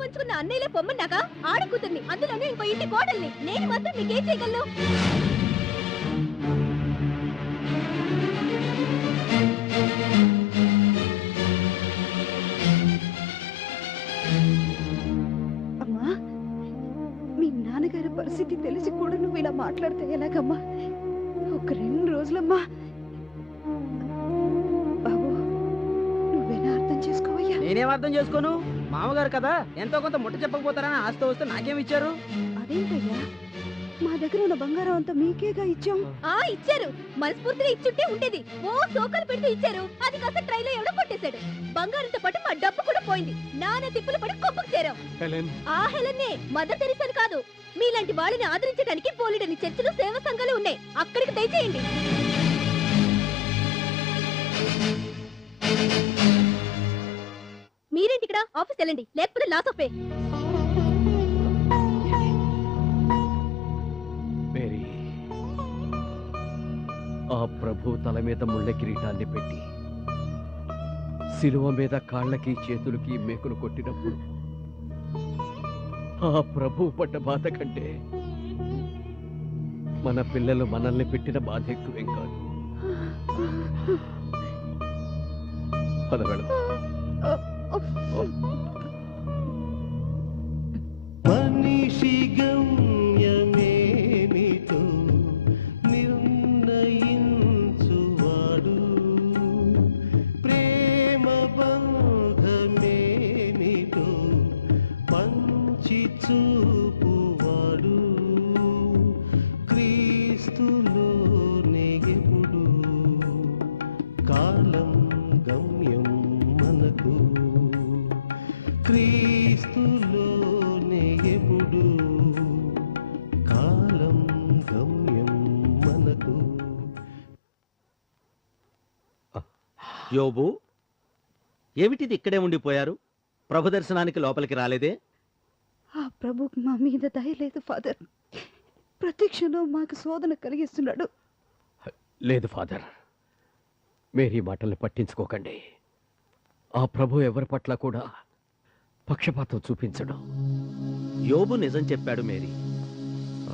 పంచుకున్న అన్నయ్యలే పొమ్మన్నాక ఆడకూతుర్ని, అందులోనే ఇంకో ఇంటి కోడల్ని నేను మాత్రం మీకేం చేయగలను? అమ్మా, మీ నాన్నగారి పరిస్థితి తెలిసి కూడా నువ్వు ఇలా మాట్లాడితే ఎలాగమ్మా? ఒక 2 రోజులమ్మా. బాబు, నువ్వేనా అర్థం చేసుకోవయ్యా? నేనేం అర్థం చేసుకోను? మామగారు కదా, ఎంతో కొంత ముట్ట చెప్పకపోతారని ఆస్తి వస్తే నాకేం ఇచ్చారు? అదేంటయ్యా, మా దగ్గర ఉన్న బంగారం అంతా మీకేగా ఇచ్చాం. ఇచ్చారు, మనస్ఫూర్తిగా ఇచ్చుంటే ఉండేది. ఓ సోకలు పెడుతూ ఇచ్చారు, అది కాస్త ట్రైలో ఎవడో కొట్టేశాడు. బంగారంతో పాటు మా డబ్బు కూడా పోయింది. నాన్న తిప్పులు పడి కొప్పుకు చేరాం. ఆ హెలెన్నే, మదర్ తెరీసాని కాదు. మీలాంటి వాళ్ళని ఆదరించడానికి పోలీడని చర్చలు, సేవా సంఘాలు ఉన్నాయి. అక్కడికి దయచేయండి. మీరేంటి ఇక్కడ? ఆఫీస్ వెళ్ళండి, లేకపోతే లాస్ ఆఫ్ పే. మేరీ, ఆ ప్రభు తల మీద ముళ్ళ కిరీటాన్ని పెట్టి శిలువ మీద కాళ్ళకి చేతులకి మేకులు కొట్టినప్పుడు ఆ ప్రభు పడ్డ బాధ కంటే మన పిల్లలు మనల్ని పెట్టిన బాధ ఎక్కువేం కాదు. పద వెళదాం. మనిషి గమ్యమేమిటో నిర్ణయించువాడు, ప్రేమ బంధమేమిటో పంచి చూపువాడు, క్రీస్తులో నెగెప్పుడు కాలం గమ్యం మనకు, క్రీస్తులోనే ఎప్పుడు కాలం గమ్యం మనకు. యోబు, ఏమిటిది ఇక్కడే ఉండిపోయారు? ప్రభు దర్శనానికి లోపలికి రాలేదే? ఆ ప్రభుకు మా మీద దయ లేదు ఫాదర్. ప్రత్యక్షంలో మాకు శోధన కలిగిస్తున్నాడు. లేదు ఫాదర్, మేరీ మాటల్ని పట్టించుకోకండి. ఆ ప్రభు ఎవరి పట్ల కూడా పక్షపాతం చూపించడం. యోబు నిజం చెప్పాడు మేరీ.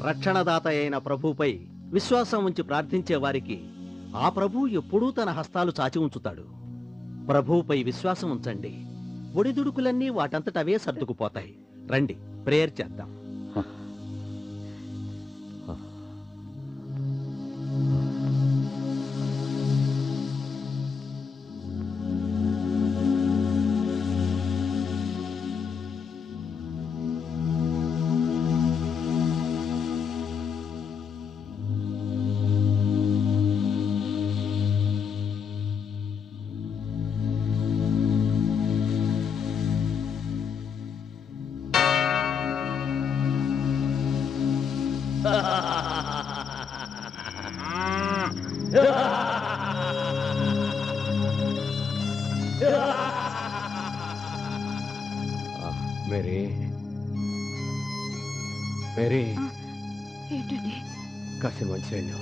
రక్షణదాత అయిన ప్రభుపై విశ్వాసం ఉంచి ప్రార్థించే వారికి ఆ ప్రభు ఎప్పుడూ తన హస్తాలు చాచి ఉంచుతాడు. ప్రభువుపై విశ్వాసం ఉంచండి, ఒడిదుడుకులన్నీ వాటంతటవే సర్దుకుపోతాయి. రండి, ప్రేయర్ చేద్దాం. మేరీ, మేరీ, ఏంటండి? కాసిన మంచినీళ్ళు.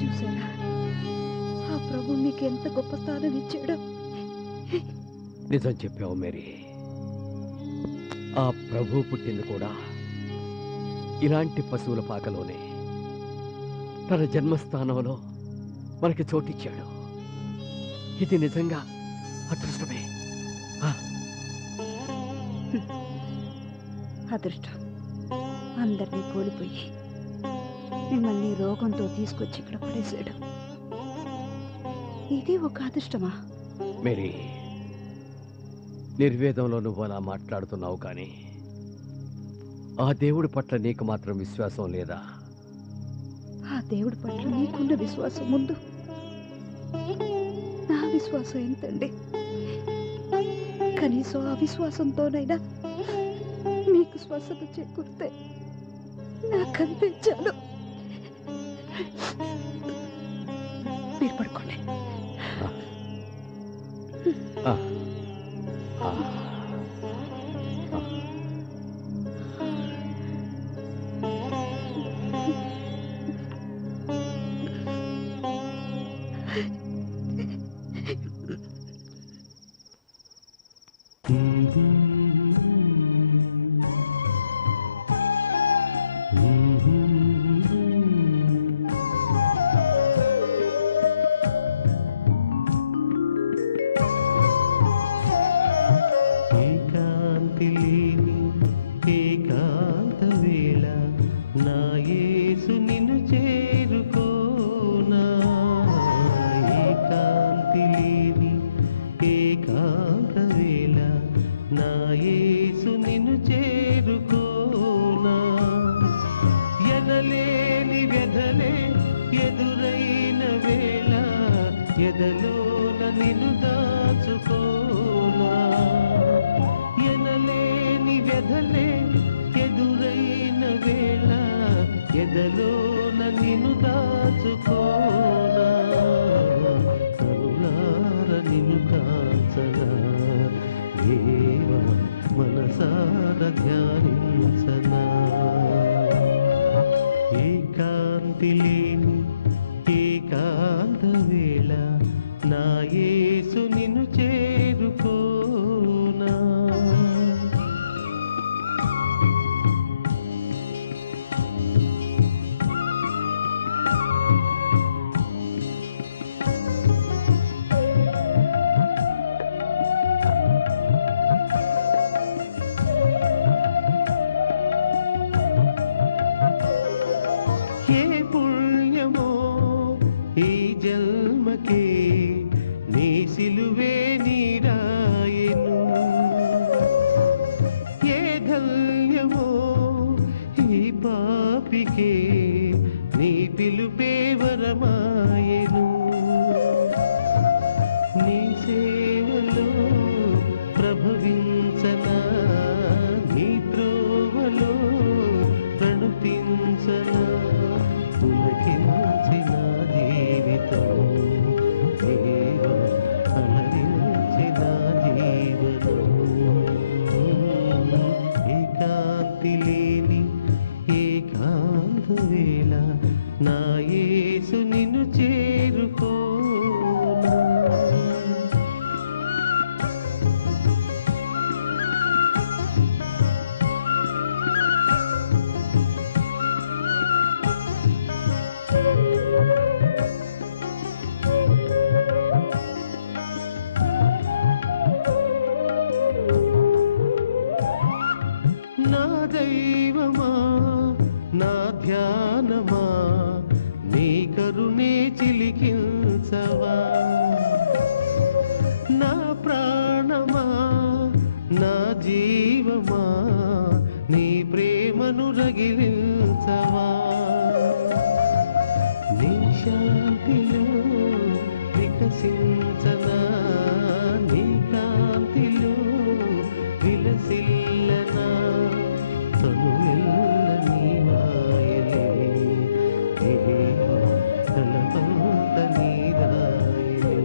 చూసారా, ఆ ప్రభు మీకు ఎంత గొప్ప స్థానం ఇచ్చాడు. నిజం చెప్పావు మేరీ. ఆ ప్రభు పుట్టింది కూడా ఇలాంటి పశువుల పాకలోనే. తన జన్మస్థానంలో మనకి చోటిచ్చాడు. ఇది నిజంగా అదృష్టమే. అదృష్టం అందరినీ కోల్పోయి మిమ్మల్ని రోగంతో తీసుకొచ్చి ఇక్కడ పడేశాడు. ఇది ఒక అదృష్టమా? మేరీ, నిర్వేదంలో నువ్వు అలా మాట్లాడుతున్నావు, కానీ ఆ దేవుడి పట్ల నీకు మాత్రం విశ్వాసం లేదా? ఆ దేవుడి పట్ల నీకున్న విశ్వాసం ముందు నా విశ్వాసం ఎంతండి? కనీసం ఆ విశ్వాసంతోనైనా మీకు స్వస్థత చేకూరితే నాకంతే చాలు. మీరు పడుకోండి. ఆ. ఆ. ఏకాంతి లేని ఏకాంత వేళ నా యేసు నిన్ను చేరుకోనా ఏకాంతి లేని ఏకాంత వేళ నా యేసు నిన్ను చేరుకోనా ఎనలేని వ్యధలే ఎదురైన వేళ ఎదలోన నిన్ను దాచుకోనా ఎనలేని వ్యధలే ఎదురైన వేళ ఎదలోన నిన్ను దాచుకోనా కనులార నిన్ను కాల్చనా దేవా మనసార ధ్యానించనా ఏకాంతి లేని ఏకాంత వేళ నా యేసు నిన్ను చేరుకోనా ఏ పుణ్యమో ఈ జన్మకే నీ సిలువే నీరాయెను ఏ ధన్యమో ఈ పాపికే నీ పిలుపే వరమాయెను నీ సేవలో ప్రభవించనా నీ త్రోవలో ప్రణుతించనా పులకించిన జీవితం దేవా అలరించిన జీవనం ఏకాంతి లేని ఏకాంత వేళ నా యేసు నిన్ను చేరుకోనా నా దైవమా నా ధ్యానమా నీ కరుణే చిలికించవా నా ప్రాణమా నా జీవమా నీ ప్రేమను రగిలించవా నీ శాంతిలో వికసించనా నీ కాంతిలో విలసిల్లనా తనువెల్ల నీ మాయలే దేవా తలపంత నీ రాయలే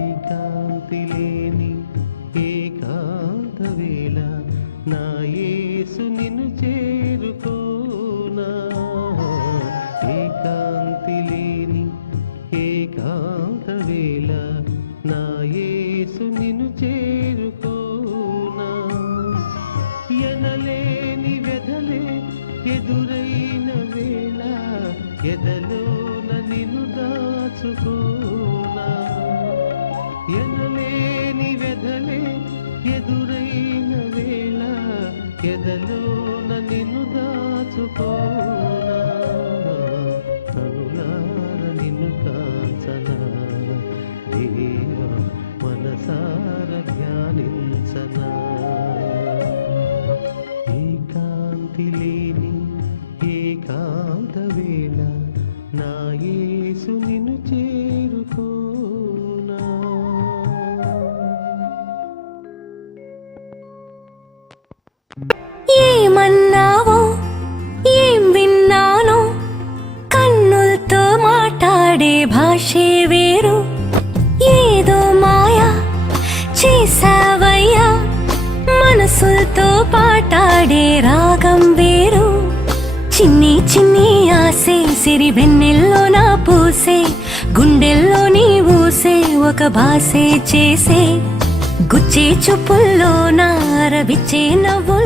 ఏకాంతి లేని ఏకాంత వేళ నా యేసు నిన్ను చేరుకోనా ఏకాంతి లేని ఏకాంత వేళ నా యేసు నిన్ను చేరుకోనా ఎనలేని వ్యధలే ఎదురైన వేళ ఎదలోన నిన్ను దాచుకోనా ఎనలేని వ్యధలే ఎదురైన వేళ ఎదలోన నిన్ను దాచుకోనా కనులార నిన్ను కాల్చనా నాతో పాటాడే రాగం వేరు చిన్ని చిన్ని ఆసే సిరి వెన్నెల్లో నా పూసే గుండెల్లో నీ ఊసే ఒక భాసే చేసే గుచ్చే చూపుల్లో నా రవిచ్చే నవ్వు